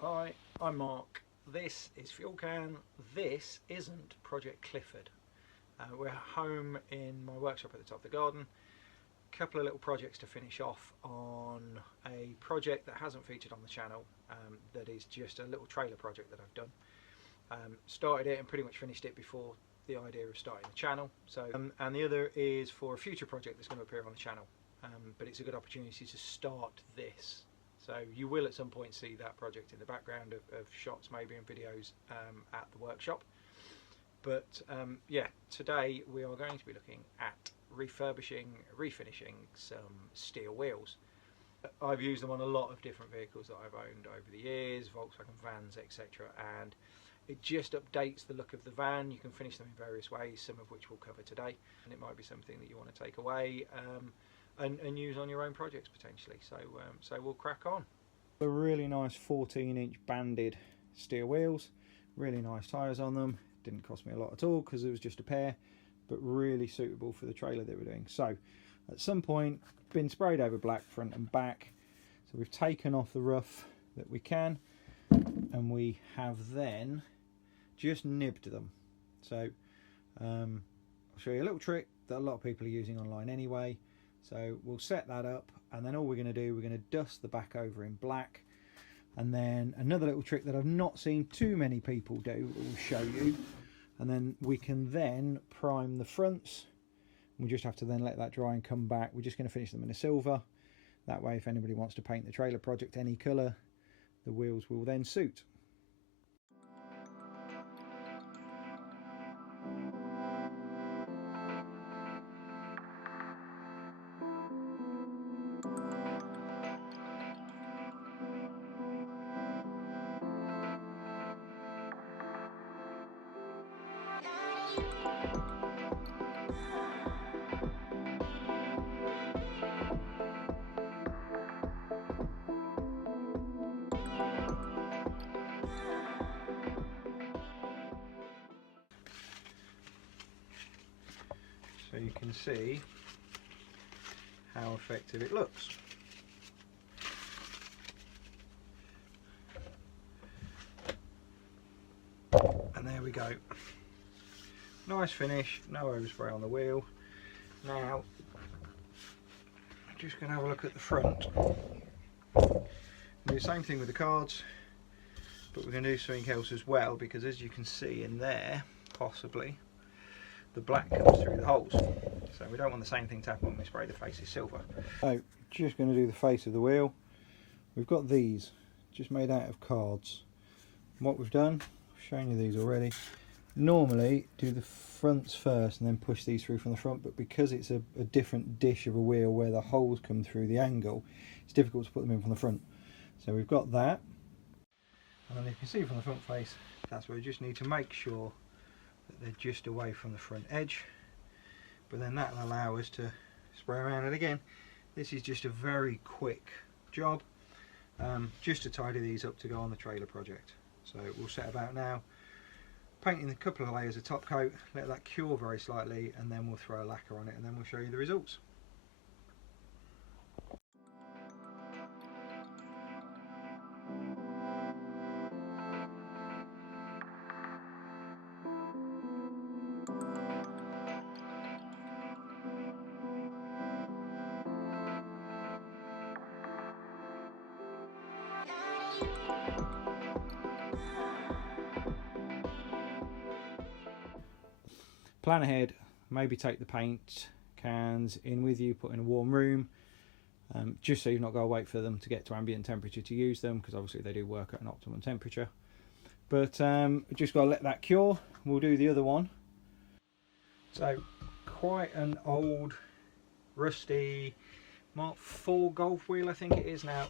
Hi, I'm Mark. This is Fuel Can. This isn't Project Clifford. We're home in my workshop at the top of the garden. A couple of little projects to finish off on a project that hasn't featured on the channel, that is just a little trailer project that I've done. Started it and pretty much finished it before the idea of starting the channel. And the other is for a future project that's going to appear on the channel, but it's a good opportunity to start this. So you will at some point see that project in the background of shots maybe and videos at the workshop. But yeah, today we are going to be looking at refinishing some steel wheels. I've used them on a lot of different vehicles that I've owned over the years, Volkswagen vans, etc. And it just updates the look of the van. You can finish them in various ways, some of which we'll cover today. And it might be something that you want to take away and use on your own projects potentially. So we'll crack on. A really nice 14-inch banded steel wheels, really nice tyres on them. Didn't cost me a lot at all because it was just a pair, but really suitable for the trailer that we're doing. So at some point, been sprayed over black front and back. So we've taken off the rough that we can, and we have then just nibbed them. So I'll show you a little trick that a lot of people are using online anyway. So we'll set that up, and then all we're going to do, we're going to dust the back over in black. And then another little trick that I've not seen too many people do, we'll show you. And then we can then prime the fronts. We just have to then let that dry and come back. We're just going to finish them in a silver. That way, if anybody wants to paint the trailer project any colour, the wheels will then suit. So you can see how effective it looks. And there we go. Nice finish, no overspray on the wheel. Now, I'm just going to have a look at the front. Do the same thing with the cards, but we're going to do something else as well, because as you can see in there, possibly, the black comes through the holes. So we don't want the same thing to happen when we spray the faces silver. So, just going to do the face of the wheel. We've got these, just made out of cards. And what we've done, I've shown you these already. Normally, do the fronts first and then push these through from the front, but because it's a different dish of a wheel where the holes come through the angle, it's difficult to put them in from the front. So we've got that. And then you can see from the front face, that's where we just need to make sure that they're just away from the front edge, but then that will allow us to spray around it again. This is just a very quick job, just to tidy these up to go on the trailer project. So we'll set about now painting a couple of layers of top coat, let that cure very slightly, and then we'll throw a lacquer on it, and then we'll show you the results. Plan ahead, maybe take the paint cans in with you, put in a warm room, just so you've not got to wait for them to get to ambient temperature to use them, because obviously they do work at an optimum temperature. But just got to let that cure. We'll do the other one. So quite an old, rusty Mark IV Golf wheel, I think it is now.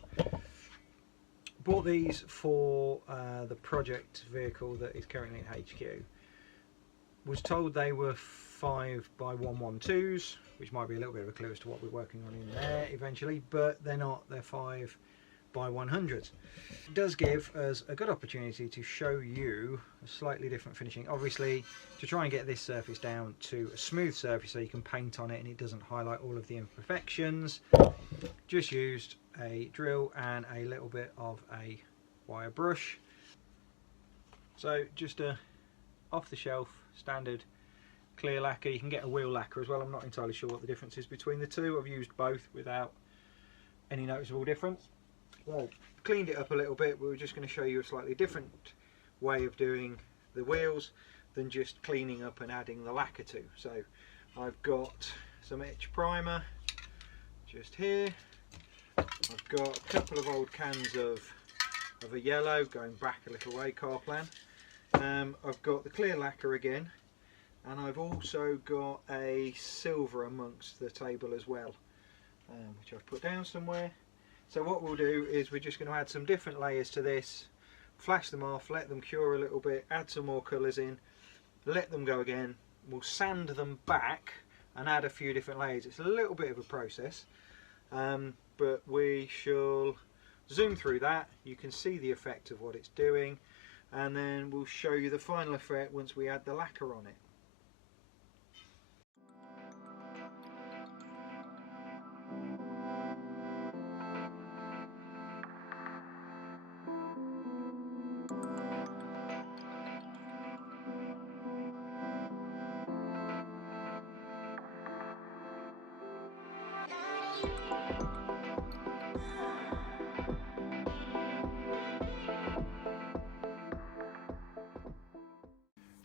Bought these for the project vehicle that is currently in HQ. Was told they were 5x112s, which might be a little bit of a clue as to what we're working on in there eventually, but they're not, they're 5x100s. It does give us a good opportunity to show you a slightly different finishing, obviously to try and get this surface down to a smooth surface so you can paint on it and it doesn't highlight all of the imperfections. Just used a drill and a little bit of a wire brush. So just a off the shelf standard clear lacquer. You can get a wheel lacquer as well. I'm not entirely sure what the difference is between the two. I've used both without any noticeable difference. Well, cleaned it up a little bit. We were just going to show you a slightly different way of doing the wheels than just cleaning up and adding the lacquer to. So I've got some etch primer just here. I've got a couple of old cans of a yellow going back a little way, Carplan. I've got the clear lacquer again, and I've also got a silver amongst the table as well, which I've put down somewhere. So what we'll do is we're just going to add some different layers to this, flash them off, let them cure a little bit, add some more colours in, let them go again. We'll sand them back and add a few different layers. It's a little bit of a process, but we shall zoom through that. You can see the effect of what it's doing, and then we'll show you the final effect once we add the lacquer on it.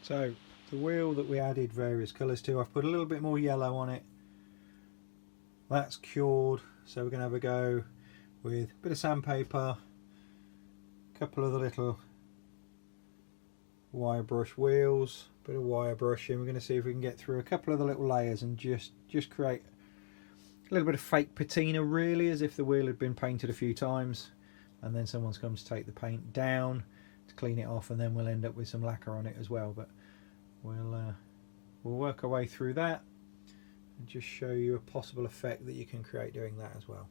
So the wheel that we added various colours to, I've put a little bit more yellow on it. That's cured, so we're going to have a go with a bit of sandpaper, a couple of the little wire brush wheels, a bit of wire brushing. We're going to see if we can get through a couple of the little layers and just create a little bit of fake patina, really, as if the wheel had been painted a few times, and then someone's come to take the paint down to clean it off, and then we'll end up with some lacquer on it as well. But we'll work our way through that and just show you a possible effect that you can create doing that as well.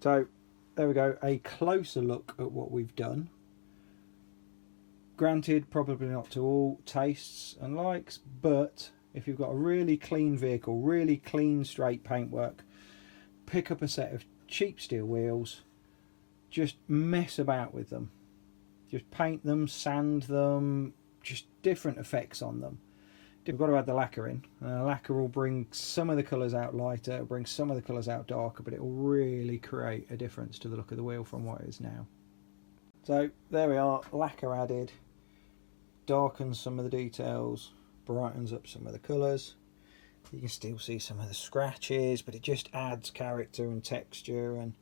So there we go, a closer look at what we've done. Granted, probably not to all tastes and likes, but if you've got a really clean vehicle, really clean straight paintwork, pick up a set of cheap steel wheels, just mess about with them. Just paint them, sand them, just different effects on them. We've got to add the lacquer in. Lacquer will bring some of the colours out lighter, bring some of the colours out darker, but it will really create a difference to the look of the wheel from what it is now. So there we are, lacquer added, darkens some of the details, brightens up some of the colours. You can still see some of the scratches, but it just adds character and texture, and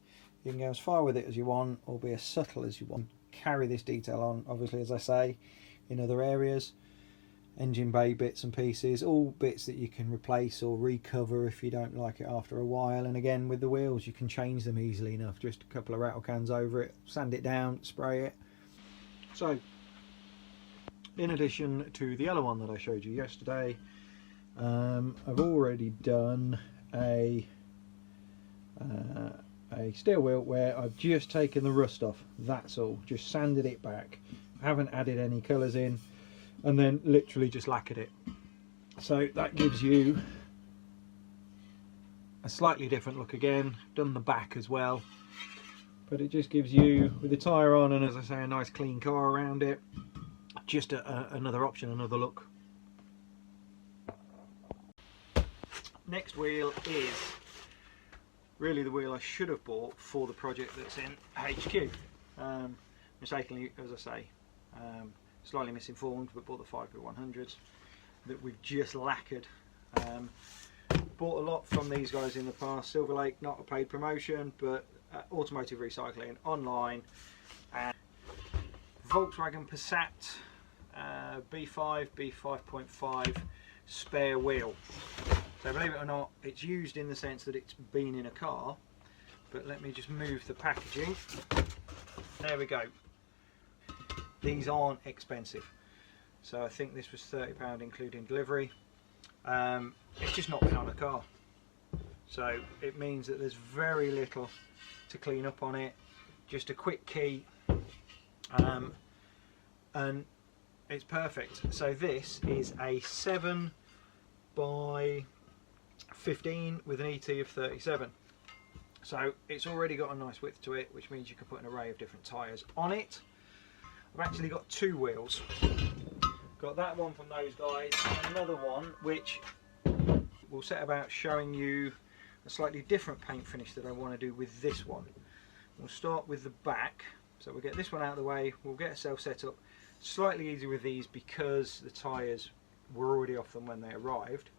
you can go as far with it as you want or be as subtle as you want. Carry this detail on, obviously, as I say, in other areas. Engine bay bits and pieces, all bits that you can replace or recover if you don't like it after a while. And again, with the wheels, you can change them easily enough. Just a couple of rattle cans over it, sand it down, spray it. So in addition to the other one that I showed you yesterday, I've already done a steel wheel where I've just taken the rust off. That's all, just sanded it back, I haven't added any colours in, and then literally just lacquered it. So that gives you a slightly different look again. Done the back as well, but it just gives you, with the tyre on and, as I say, a nice clean car around it, just another option, another look. Next wheel is really the wheel I should have bought for the project that's in HQ. Mistakenly, as I say, slightly misinformed, but bought the 5x100s that we've just lacquered. Bought a lot from these guys in the past. Silver Lake, not a paid promotion, but automotive recycling online. And Volkswagen Passat B5, B5.5 spare wheel. So believe it or not, it's used in the sense that it's been in a car, but let me just move the packaging. There we go. These aren't expensive. so I think this was £30 including delivery. It's just not been on a car, so it means that there's very little to clean up on it, just a quick key, and it's perfect. So this is a 7 by 15 with an ET of 37. So it's already got a nice width to it, which means you can put an array of different tyres on it. I've actually got 2 wheels. Got that one from those guys, and another one which will set about showing you a slightly different paint finish that I want to do with this one. We'll start with the back, so we'll get this one out of the way, we'll get ourselves set up. Slightly easier with these because the tyres were already off them when they arrived.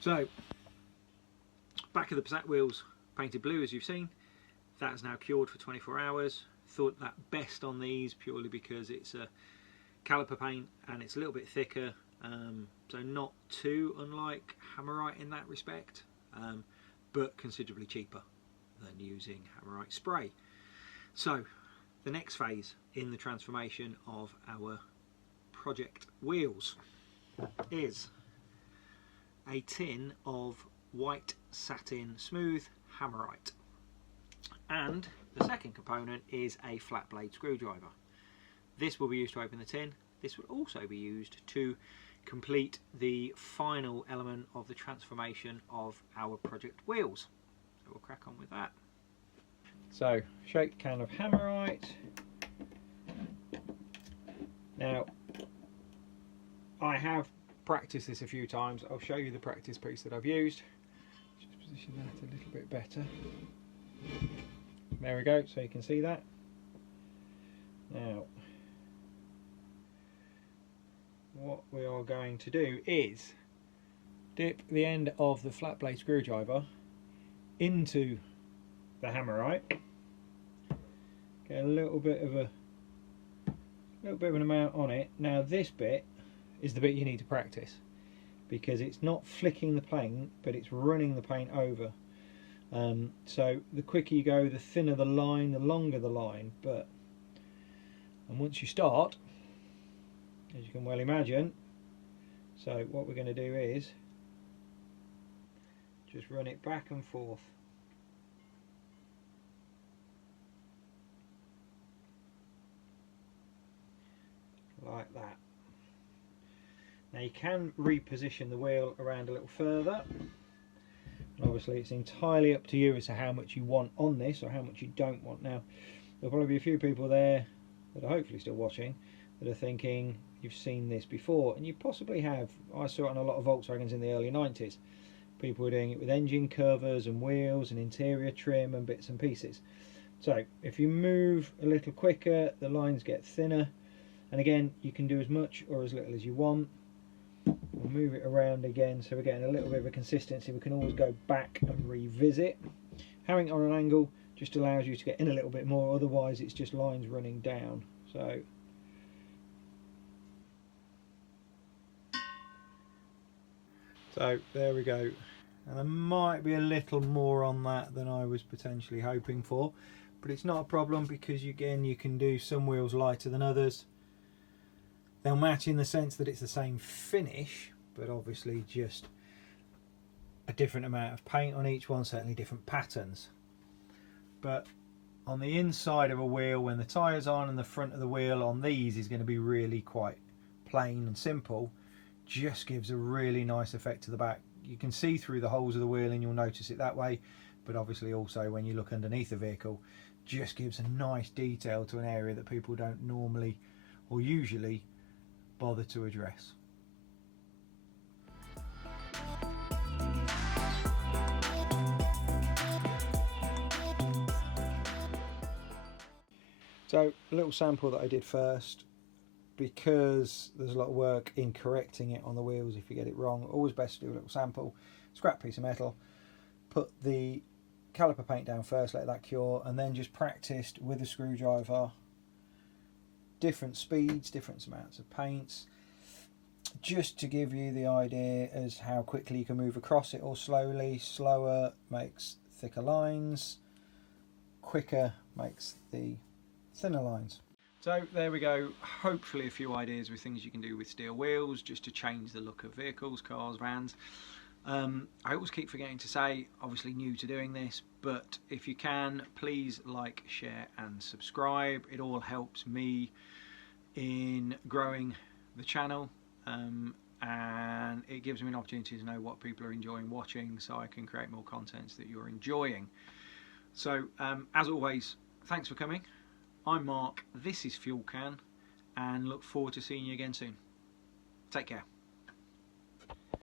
So, back of the Passat wheels painted blue, as you've seen. That's now cured for 24 hours. Thought that best on these purely because it's a caliper paint and it's a little bit thicker, so not too unlike Hammerite in that respect, but considerably cheaper than using Hammerite spray. So, the next phase in the transformation of our project wheels is a tin of white satin smooth Hammerite, and the second component is a flat blade screwdriver. This will be used to open the tin. This will also be used to complete the final element of the transformation of our project wheels. So we'll crack on with that. So, shake can of Hammerite. Now, I have practiced this a few times. I'll show you the practice piece that I've used. Just position that a little bit better. There we go, so you can see that. Now, what we are going to do is dip the end of the flat blade screwdriver into the Hammerite. Get a little bit of an amount on it. Now this bit is the bit you need to practice, because it's not flicking the paint, but it's running the paint over. So the quicker you go, the thinner the line, the longer the line. And once you start, as you can well imagine, so what we're going to do is just run it back and forth. Like that. Now you can reposition the wheel around a little further. Obviously it's entirely up to you as to how much you want on this or how much you don't want. Now there'll probably be a few people there that are hopefully still watching that are thinking you've seen this before, and you possibly have. I saw it on a lot of Volkswagens in the early 90s. People were doing it with engine covers and wheels and interior trim and bits and pieces. So if you move a little quicker, the lines get thinner, and again you can do as much or as little as you want. We'll move it around again so we're getting a little bit of a consistency. We can always go back and revisit. Having it on an angle just allows you to get in a little bit more, otherwise it's just lines running down. So there we go, and there might be a little more on that than I was potentially hoping for, but it's not a problem because again you can do some wheels lighter than others. They'll match in the sense that it's the same finish, but obviously just a different amount of paint on each one, certainly different patterns. But on the inside of a wheel, when the tyre's on, and the front of the wheel on these is going to be really quite plain and simple, just gives a really nice effect to the back. You can see through the holes of the wheel and you'll notice it that way, but obviously also when you look underneath the vehicle, just gives a nice detail to an area that people don't normally or usually bother to address. So a little sample that I did first, because there's a lot of work in correcting it on the wheels if you get it wrong. Always best to do a little sample, scrap piece of metal, put the caliper paint down first, let that cure, and then just practiced with a screwdriver different speeds, different amounts of paints, just to give you the idea as how quickly you can move across it or slowly. Slower makes thicker lines, quicker makes the thinner lines. So there we go, hopefully a few ideas with things you can do with steel wheels just to change the look of vehicles, cars, vans. I always keep forgetting to say, obviously new to doing this, but if you can, please like, share and subscribe. It all helps me in growing the channel, and it gives me an opportunity to know what people are enjoying watching, so I can create more content that you're enjoying. So as always, thanks for coming. I'm Mark, this is Fuel Can, and look forward to seeing you again soon. Take care.